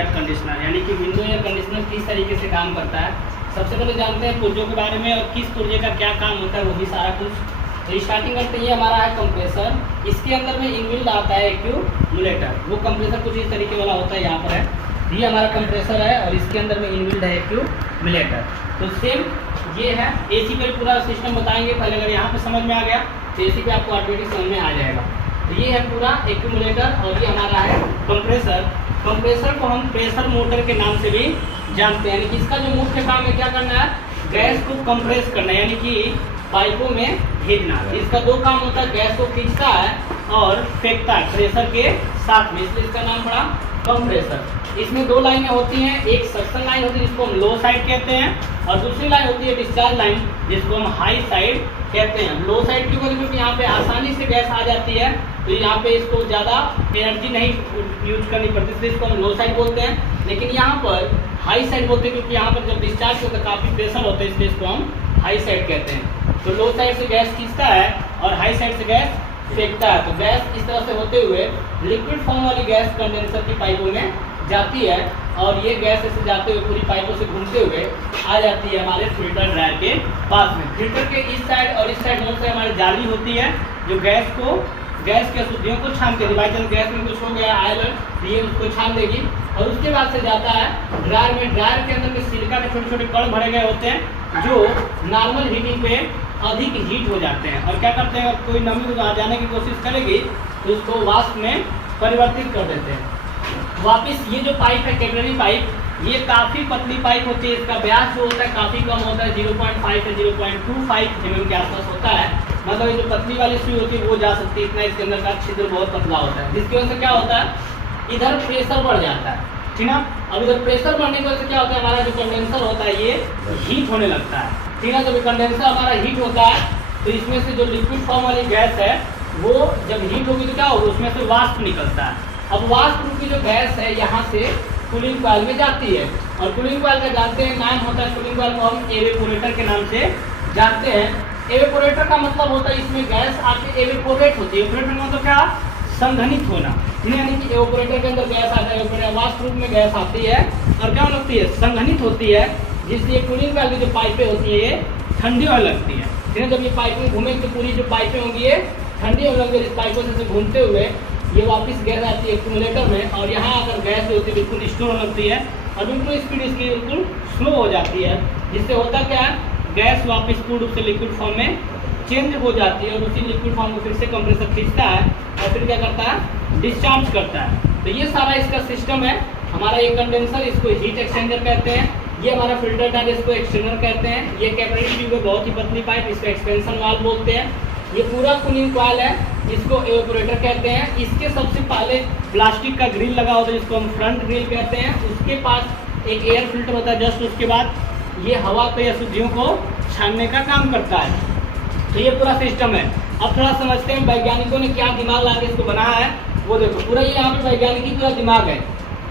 Air conditioner, यानी कि window air conditioner किस तरीके से काम करता है। सबसे पहले जानते हैं पुर्जों के बारे में और किस पुर्जे का क्या काम होता है, वो भी सारा कुछ। तो स्टार्टिंग करते ही हमारा है कंप्रेसर। इसके अंदर में इनबिल्ट आता है एक्यूमुलेटर। वो कंप्रेसर कुछ इस तरीके वाला होता है, यहाँ पर है, ये हमारा कंप्रेसर है और इसके अंदर में इनबिल्ट है एक्यूमुलेटर। तो सेम ये है एसी पे पूरा सिस्टम बताएंगे। पहले अगर यहाँ पे समझ में आ गया तो एसी पे आपको ऑटोमेटिक समझ में आ जाएगा। तो ये है पूरा एक्यूमुलेटर और ये हमारा है कंप्रेसर। कंप्रेसर को हम प्रेशर मोटर के नाम से भी जानते हैं, यानी कि इसका जो मुख्य काम है क्या करना है, गैस को कंप्रेस करना, यानी कि पाइपों में भेजना। इसका दो काम होता है, गैस को खींचता है और फेंकता है प्रेशर के साथ में, इसलिए इसका नाम पड़ा कंप्रेसर। इसमें दो लाइनें होती हैं, एक सक्शन लाइन होती है जिसको हम लो साइड कहते हैं और दूसरी लाइन होती है डिस्चार्ज लाइन जिसको हम हाई साइड कहते हैं। लो साइड क्यों कहते हैं, क्योंकि यहाँ पे आसानी से गैस आ जाती है, तो यहाँ पे इसको ज़्यादा एनर्जी नहीं यूज करनी पड़ती, इसलिए इसको हम लो साइड बोलते हैं। लेकिन यहाँ पर हाई साइड बोलते हैं क्योंकि यहाँ पर जब डिस्चार्ज होता है काफ़ी प्रेशर होता है, इसलिए इसको हम हाई साइड कहते हैं। तो लो साइड से गैस खींचता है और हाई साइड से गैस फेंकता है। तो गैस इस तरह से होते हुए लिक्विड फॉर्म वाली गैस कंडेंसर की पाइपों में जाती है और ये गैस ऐसे जाते हुए पूरी पाइपों से घूमते हुए आ जाती है हमारे फिल्टर ड्रायर के पास में। फिल्टर के इस साइड और इस साइड दोनों से हमारी जाली होती है जो गैस के अशुद्धियों को छानती है। बाई चांस गैस में कुछ हो गया आयल तो ये उसको छान देगी और उसके बाद से जाता है ड्रायर में। ड्रायर के अंदर में सिलिका के छोटे छोटे कण भरे गए होते हैं जो नॉर्मल हीटिंग पे अधिक हीट हो जाते हैं और क्या करते हैं, अगर कोई नमी आ जाने की कोशिश करेगी तो उसको वाष्प में परिवर्तित कर देते हैं। वापिस ये जो पाइप है कैपिलरी पाइप, ये काफ़ी पतली पाइप होती है, इसका व्यास जो होता है काफ़ी कम होता है, 0.5 से 0.25 mm के आसपास होता है। मतलब ये जो पतली वाली सुई होती है वो जा सकती है इतना, इसके अंदर का छिद्र बहुत पतला होता है, जिसकी वजह से क्या होता है, इधर प्रेशर बढ़ जाता है, ठीक ना। अब इधर प्रेशर बढ़ने की वजह से क्या होता है, हमारा जो कंडेंसर होता है ये हीट होने लगता है, ठीक है। जब कंडेंसर हमारा हीट होता है तो इसमें से जो लिक्विड फॉर्म वाली गैस है वो जब हीट होगी तो क्या होगा, उसमें से वाष्प निकलता है। अब वाष्प रूपी जो गैस है यहाँ से कूलिंग कॉइल में जाती है और कूलिंग कॉइल का जानते हैं नाम होता है, कूलिंग कॉइल को हम एवेपोरेटर के नाम से जानते हैं। एवेपोरेटर का मतलब होता है इसमें गैस आके एवेपोरेट होती है। एवेपोरेटर का मतलब क्या, संघनित होना, यानी कि एवेपोरेटर के अंदर गैस आता है, वाष्प रूप में गैस आती है और क्या लगती है, संघनित होती है, जिसलिए कूलिंग कॉइल की जो पाइपें होती है ये ठंडी होने लगती है, ठीक है। जब ये पाइपें घूमेंगी तो पूरी जो पाइपें होंगी ये ठंडी होने लगती है। इस पाइपों से घूमते हुए ये वापस गैस आती है एक्यूमुलेटर में और यहाँ आकर गैस जो होती है बिल्कुल स्टोर होने लगती है और बिल्कुल स्पीड इसकी बिल्कुल स्लो हो जाती है, जिससे होता क्या है, गैस वापस पूर्ण रूप से लिक्विड फॉर्म में चेंज हो जाती है और उसी लिक्विड फॉर्म को फिर से कंप्रेसर खींचता है और फिर क्या करता है, डिस्चार्ज करता है। तो ये सारा इसका सिस्टम है हमारा। ये कंडेंसर, इसको हीट एक्सचेंजर कहते हैं, ये हमारा फिल्टर टायर, इसको एक्सटेंडर कहते हैं। ये कैपिलरी ट्यूब है, बहुत ही पतली पाइप, इसको एक्सपेंशन वाल्व बोलते हैं। ये पूरा कूलिंग कॉइल है, इसको एवेपोरेटर कहते हैं। इसके सबसे पहले प्लास्टिक का ग्रिल लगा होता है जिसको हम फ्रंट ग्रिल कहते हैं। उसके पास एक एयर फिल्टर होता है, जस्ट उसके बाद ये हवा पे अशुद्धियों को छानने का काम करता है। तो ये पूरा सिस्टम है। अब थोड़ा समझते हैं वैज्ञानिकों ने क्या दिमाग लगा के इसको बनाया है, वो देखो। पूरा ये यहाँ पे वैज्ञानिक पूरा दिमाग है,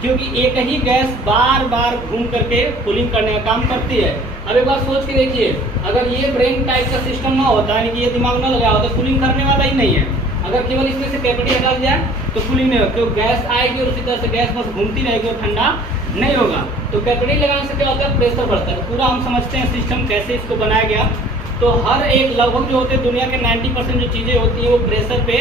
क्योंकि एक ही गैस बार बार घूम करके कूलिंग करने का काम करती है। अब एक बार सोच के देखिए, अगर ये ब्रेन टाइप का सिस्टम ना होता, यानी कि ये दिमाग ना लगाया होता, कूलिंग करने वाला ही नहीं है। अगर केवल इसमें से कैपिलरी हटा जाए तो कूलिंग नहीं होगा, क्योंकि गैस आएगी और उसी तरह से गैस बस घूमती रहेगी और ठंडा नहीं होगा। तो कैपिलरी लगाने से क्या होता है, प्रेशर बढ़ता है। पूरा हम समझते हैं सिस्टम कैसे इसको बनाया गया। तो हर एक लगभग जो होते हैं दुनिया के 90% जो चीज़ें होती हैं वो प्रेशर पे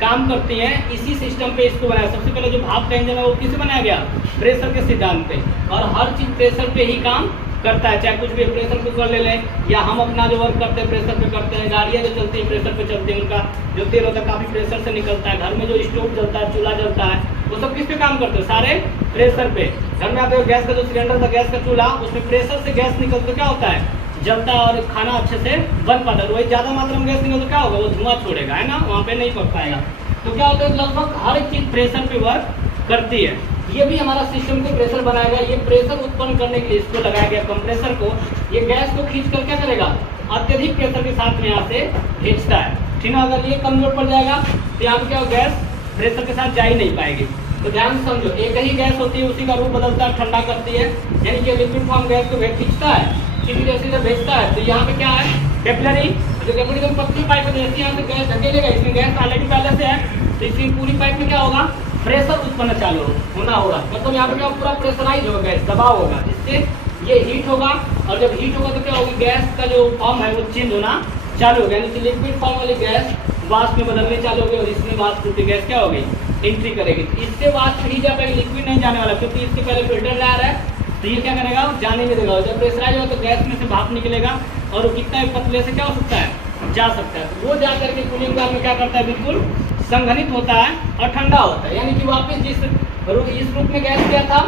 काम करती हैं। इसी सिस्टम पे इसको बनाया। सबसे पहले जो भाप का इंजन है वो किसे बनाया गया, प्रेशर के सिद्धांत पे, और हर चीज़ प्रेशर पे ही काम करता है। चाहे कुछ भी प्रेशर कुकर ले लें या हम अपना जो वर्क करते हैं प्रेशर पे करते हैं। गाड़ियाँ जो चलती हैं प्रेशर पे चलती हैं, उनका जो तेल होता है काफ़ी प्रेशर से निकलता है। घर में जो स्टोव जलता है, चूल्हा जलता है, वो सब किस पे काम करते हैं, सारे प्रेशर पे। घर में आते हो गैस का जो सिलेंडर था, गैस का चूल्हा, उसमें प्रेशर से गैस निकलता तो क्या होता है, जलता है और खाना अच्छे से बन पाता है। वही ज़्यादा मात्रा में गैस निकलता तो क्या होगा, वो धुआं छोड़ेगा, है ना, वहाँ पे नहीं पक पाएगा। तो क्या होता है, लगभग हर एक चीज़ प्रेशर पे वर्क करती है। ये भी हमारा सिस्टम को प्रेशर बनाया गया। ये प्रेशर उत्पन्न करने के लिए इसको लगाया गया कंप्रेसर को। ये गैस को खींच कर क्या करेगा, अत्यधिक प्रेशर के साथ में यहाँ से खींचता है, ठीक है। अगर ये कमजोर पड़ जाएगा तो यहाँ पे क्या गैस प्रेशर के साथ जा ही नहीं पाएगी। तो ध्यान से समझो, एक ही गैस होती है, उसी का रूप बदलता है, ठंडा करती है, यानी कि लिक्विड फॉर्म गैस को खींचता है, ठीक जैसे जब भेजता है। तो यहाँ पे क्या है, कैपिलरी, जो कैपिलरी पतली पाइप है, जैसे यहाँ से गैस धकेलेगा, इसमें गैस ऑलरेडी पहले से है, तो इसकी पूरी पाइप में क्या होगा, प्रेशर उत्पन्न चालू होना होगा, मतलब यहाँ पे क्या पूरा प्रेशराइज होगा, गैस दबाव होगा, जिससे ये हीट होगा। और जब हीट होगा तो क्या होगी, गैस का जो फॉर्म है वो चेंज होना चालू होगा, यानी कि लिक्विड फॉर्म वाली गैस वाष्प में बदलने चालू होगी और इसमें वाष्प रूपी गैस क्या होगी, एंट्री करेगी। तो इससे वाष्प ही जा पाएगी, लिक्विड नहीं जाने वाला, क्योंकि इसके पहले फिल्टर ला रहा है, तो ये क्या करेगा, जाने नहीं देगा। जब प्रेशराइज होगा तो गैस में से भाप निकलेगा और वो कितना पतले से क्या हो सकता है, जा सकता है। तो वो जा करके कूलिंग कॉइल में क्या करता है, बिल्कुल संघनित होता है और ठंडा होता है, यानी कि वापस इस रूप में गैस क्या था,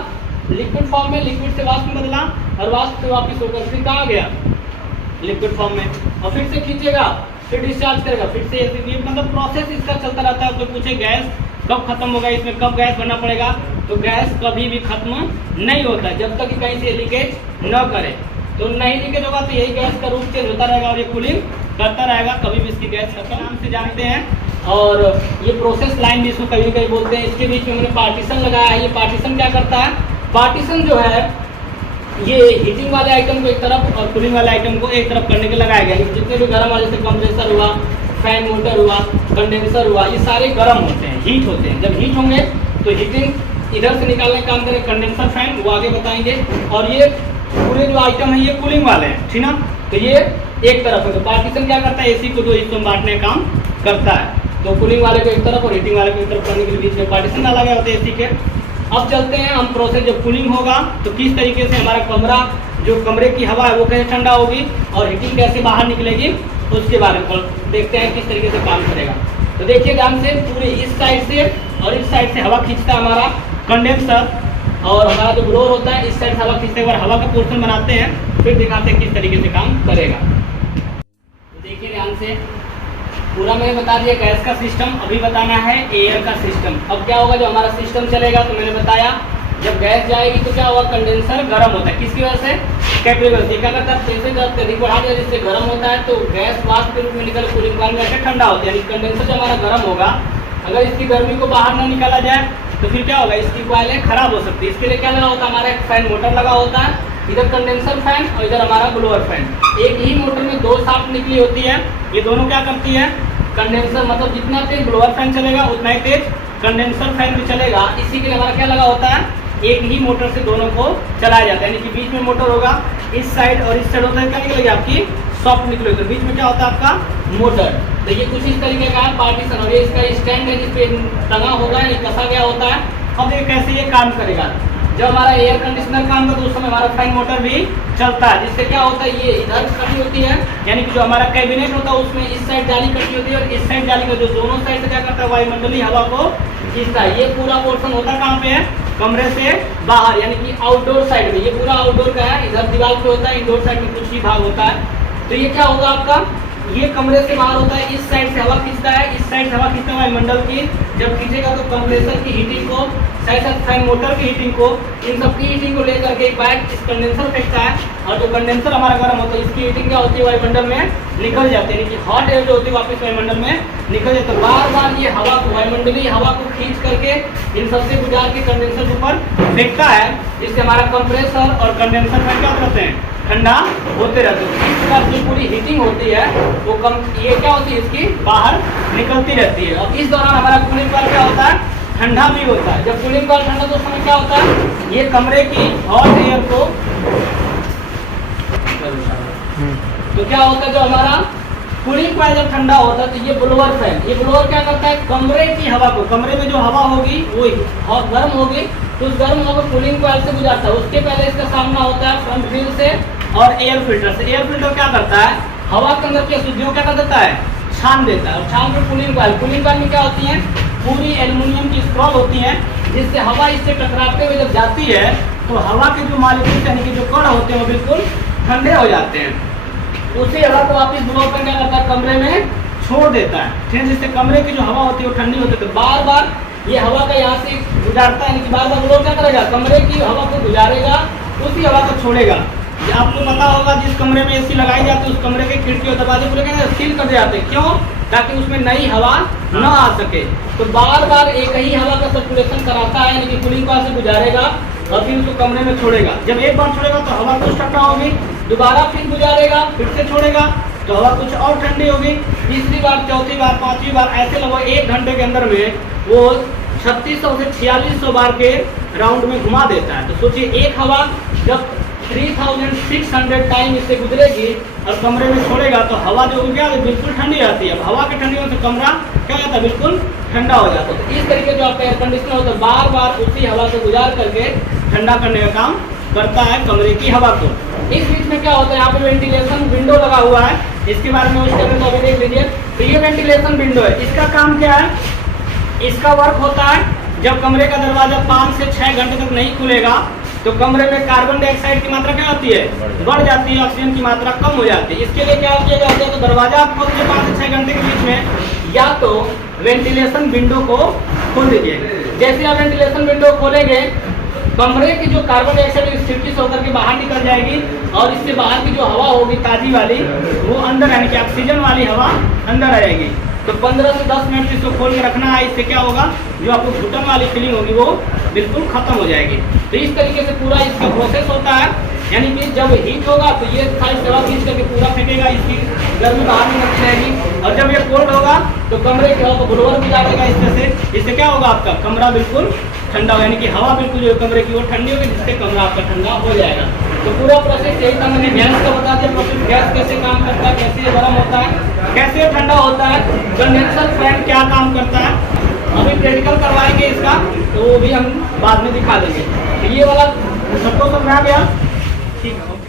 लिक्विड फॉर्म में, लिक्विड से वाष्प में बदला और वाष्प से वापस होकर फिर कहाँ गया, लिक्विड फॉर्म में, और फिर से खींचेगा, फिर डिस्चार्ज करेगा, फिर से मतलब प्रोसेस इसका चलता रहता है। तो पूछे गैस कब खत्म होगा, इसमें कब गैस भरना पड़ेगा, तो गैस कभी भी खत्म नहीं होता जब तक कि कहीं से लीकेज न करे। तो नहीं लीकेज होगा तो यही गैस का रूप चेंज होता रहेगा और ये कूलिंग करता रहेगा, कभी भी इसकी गैस का नाम से जानते हैं। और ये प्रोसेस लाइन भी इसको कभी कभी बोलते हैं। इसके बीच में हमने पार्टीशन लगाया है। ये पार्टीशन क्या करता है, पार्टीशन जो है ये हीटिंग वाले आइटम को एक तरफ और कूलिंग वाले आइटम को एक तरफ करने के लगाया गया। जितने भी गर्म वाले, जैसे कंप्रेसर हुआ, फैन मोटर हुआ, कंडेंसर हुआ, ये सारे गर्म होते हैं, हीट होते हैं। जब हीट होंगे तो हीटिंग इधर से निकालने का काम करें कंडेंसर फैन, वो आगे बताएंगे। और ये पूरे जो आइटम है ये कूलिंग वाले हैं, ठीक ना। तो ये एक तरफ है, तो पार्टीशन क्या करता है, एसी को दो हिस्सों में बांटने का काम करता है। तो कूलिंग वाले को एक तरफ और हीटिंग वाले को एक तरफ करने के बीच में पार्टीशन डाला गया होता है एसी के। अब चलते हैं हम प्रोसेस, जब कूलिंग होगा तो किस तरीके से हमारा कमरा, जो कमरे की हवा है वो कैसे ठंडा होगी और हीटिंग कैसे बाहर निकलेगी, उसके बारे में देखते हैं किस तरीके से काम करेगा। तो देखिए ध्यान से, पूरे इस साइड से और इस साइड से हवा खींचता है हमारा कंडेंसर, और हमारा जो ब्लोअर होता है इस साइड से हवा खींचते हैं। हवा का पोर्शन बनाते हैं, फिर दिखाते हैं किस तरीके से काम करेगा। तो देखिए ध्यान से, पूरा मैंने बता दिया गैस का सिस्टम, अभी बताना है एयर का सिस्टम। अब क्या होगा, जो हमारा सिस्टम चलेगा, तो मैंने बताया जब गैस जाएगी तो क्या होगा, कंडेंसर गर्म होता है, किसकी वजह से, कैपिलरी से। क्या करता है, प्रेशर जब अधिक बढ़ा दिया जिससे गर्म होता है तो गैस वाष्प के रूप में निकल कूलिंग कॉइल में आकर ठंडा होता है। यानी कंडेंसर जब हमारा गर्म होगा, अगर इसकी गर्मी को बाहर न निकाला जाए तो फिर क्या होगा, इसकी कॉइलें खराब हो सकती है। इसके लिए क्या लगा होता है, हमारा एक फैन मोटर लगा होता है, इधर कंडेंसर फैन और इधर हमारा ब्लोअर फैन। एक ही मोटर में दो शाफ्ट निकली होती है, ये दोनों क्या करती है, कंडेंसर, मतलब जितना तेज ब्लोअर फैन चलेगा उतना ही तेज कंडेंसर फैन भी चलेगा। इसी के लिए हमारा क्या लगा होता है, एक ही मोटर से दोनों को चलाया जाता है। यानी कि बीच में मोटर होगा, इस साइड और इस साइड होता है, क्या निकलेगी आपकी सॉफ्ट निकलेगी, तो बीच में क्या होता है आपका मोटर। तो ये कुछ इस तरीके का है पार्टीशन, और ये इसका स्टैंड है जिसपे टंगा होगा, ये कसा गया होता है। अब ये कैसे ये काम करेगा, जब हमारा एयर कंडीशनर काम करता है उस समय हमारा फैन मोटर भी चलता है, जिससे क्या होता है, ये इधर कटी होती है, यानी कि जो हमारा कैबिनेट होता है उसमें इस साइड जाली कटी होती है और इस साइड जाली का जो दोनों साइड से क्या करता है, वायुमंडलीय हवा को खींचता है। ये पूरा पोर्शन होता है कहाँ पे है, कमरे से बाहर, यानी कि आउटडोर साइड में। ये पूरा आउटडोर का है, इधर दीवार पे होता है, इंडोर साइड में कुछ ही भाग होता है। तो ये क्या होगा आपका, ये कमरे से बाहर होता है, इस साइड से हवा खींचता है, इस साइड से हवा खींचता है वायुमंडल की। जब खींचेगा तो कंप्रेसर की हीटिंग को, साथ साथ फैन मोटर की हीटिंग को, इन सब की हीटिंग को लेकर के बैक इस कंडेंसर फेंकता है, और जो कंडेंसर हमारा गर्म होता है इसकी हीटिंग क्या होती है, वायुमंडल में निकल जाती है, यानी कि हॉट एयर जो होती है वापस वायुमंडल में निकल जाती है। बार बार ये हवा को, वायुमंडलीय हवा को खींच करके इन सबसे गुजार के कंडेंसर के ऊपर फेंकता है, जिससे हमारा कंप्रेसर और कंडेंसर में क्या करते हैं, ठंडा होते रहते हैं। इस प्रकार जो पूरी हीटिंग होती है वो ये क्या होती है, इसकी बाहर निकलती रहती है। और इस दौरान हमारा कूलिंग कॉइल क्या होता है, ठंडा भी होता है। जब कूलिंग कॉइल ठंडा तो उस समय क्या होता है, ये कमरे की हॉट एयर को, तो क्या होता है, जो हमारा कूलिंग कॉइल जब ठंडा होता है तो ये ब्लोअर फैन, ये ब्लोअर क्या करता है, कमरे की हवा को, कमरे में जो हवा होगी वो गर्म होगी तो उस गर्म हवा को कूलिंग कॉइल से गुजारता है। उसके पहले इसका सामना होता है फ्रंट व्हील से और एयर फिल्टर से। एयर फिल्टर क्या करता है, हवा के अंदर की अशुद्धियों क्या कर देता है, छान देता है, और छान कर कूलिंग कॉइल, कूलिंग कॉइल में क्या होती है, पूरी एल्युमिनियम की स्क्रॉल होती है, जिससे हवा इससे टकराते हुए जब जाती है तो हवा के जो मॉलिक्यूल्स यानी कि जो कण होते हैं वो बिल्कुल ठंडे हो जाते हैं। उसी हवा को वापिस ब्लोअर फैन क्या करता है, कमरे में छोड़ देता है, ठीक है, जिससे कमरे की जो हवा होती है वो ठंडी होती है। तो बार बार ये हवा का यहाँ से गुजारता है, यानी कि बार बार ब्लोअर क्या करेगा, कमरे की हवा को गुजारेगा, उसी हवा को छोड़ेगा। आपको पता होगा जिस कमरे में एसी लगाई जाती है उस कमरे के खिड़की और दरवाजे पूरे क्या सील कर जाते हैं, क्यों, ताकि उसमें नई हवा न आ सके। तो बार बार एक ही हवा का सर्कुलेशन कराता है, यानी कि कूलिंग कॉइल से गुजारेगा और फिर उसको कमरे में छोड़ेगा। जब एक बार छोड़ेगा तो हवा कुछ ठंडा होगी, दोबारा फिर गुजारेगा, फिर से छोड़ेगा तो हवा कुछ और ठंडी होगी, तीसरी बार, चौथी बार, पांचवी बार, ऐसे लगभग 1 घंटे के अंदर में वो 3600 से 4600 बार के राउंड में घुमा देता है। तो सोचिए एक हवा जब 3600 टाइम इससे गुजरेगी और कमरे में छोड़ेगा तो हवा जो क्या है बिल्कुल ठंडी आती है। अब हवा की ठंडी होने से कमरा क्या होता है, बिल्कुल ठंडा हो जाता है। तो इस तरीके जो आपका एयर कंडीशनर होता है बार बार उसी हवा से गुजार करके ठंडा करने का काम करता है कमरे की हवा को। इस बीच में क्या होता है, यहाँ पे वेंटिलेशन विंडो लगा हुआ है, इसके बारे में उसके तो अभी देख लीजिए। तो ये वेंटिलेशन विंडो है, इसका काम क्या है, इसका वर्क होता है जब कमरे का दरवाजा 5 से 6 घंटे तक नहीं खुलेगा तो कमरे में कार्बन डाइऑक्साइड की मात्रा क्या होती है, बढ़ जाती है, ऑक्सीजन की मात्रा कम हो जाती है। इसके लिए क्या किया जाता है, तो दरवाजा आप खोल के 5 से 6 घंटे के बीच में या तो वेंटिलेशन विंडो को खोल दीजिए। जैसे आप वेंटिलेशन विंडो खोलेंगे कमरे की जो कार्बन डाइऑक्साइड इस खिड़की से होकर के बाहर निकल जाएगी और इससे बाहर की जो हवा होगी ताजी वाली वो अंदर, यानी कि ऑक्सीजन वाली हवा अंदर आएगी। तो 15 से 10 मिनट इसको खोल के रखना है, इससे क्या होगा, जो आपको घुटन वाली फीलिंग होगी वो बिल्कुल खत्म हो जाएगी। तो इस तरीके से पूरा इसका प्रोसेस होता है, यानी कि जब हीट होगा तो ये सारी हवा खींच करके पूरा फेंकेगा, इसकी गर्मी बाहर निकलती रहेगी। और जब ये कोल्ड होगा तो कमरे की हवा को ब्लोअर भी डालेगा इस तरह से, इससे क्या होगा, आपका कमरा बिल्कुल ठंडा होगा, यानी कि हवा बिल्कुल जो कमरे की ओर ठंडी होगी जिससे कमरा आपका ठंडा हो जाएगा। तो पूरा प्रोसेस यही था, मैंने गैस का बता दिया प्रोसेस, गैस कैसे काम करता है, कैसे गर्म होता है, कैसे ठंडा होता है, कंडेंसर फैन क्या काम करता है, अभी प्रैक्टिकल करवाएंगे इसका तो वो भी हम बाद में दिखा देंगे। तो ये वाला सबको समझा गया, ठीक है।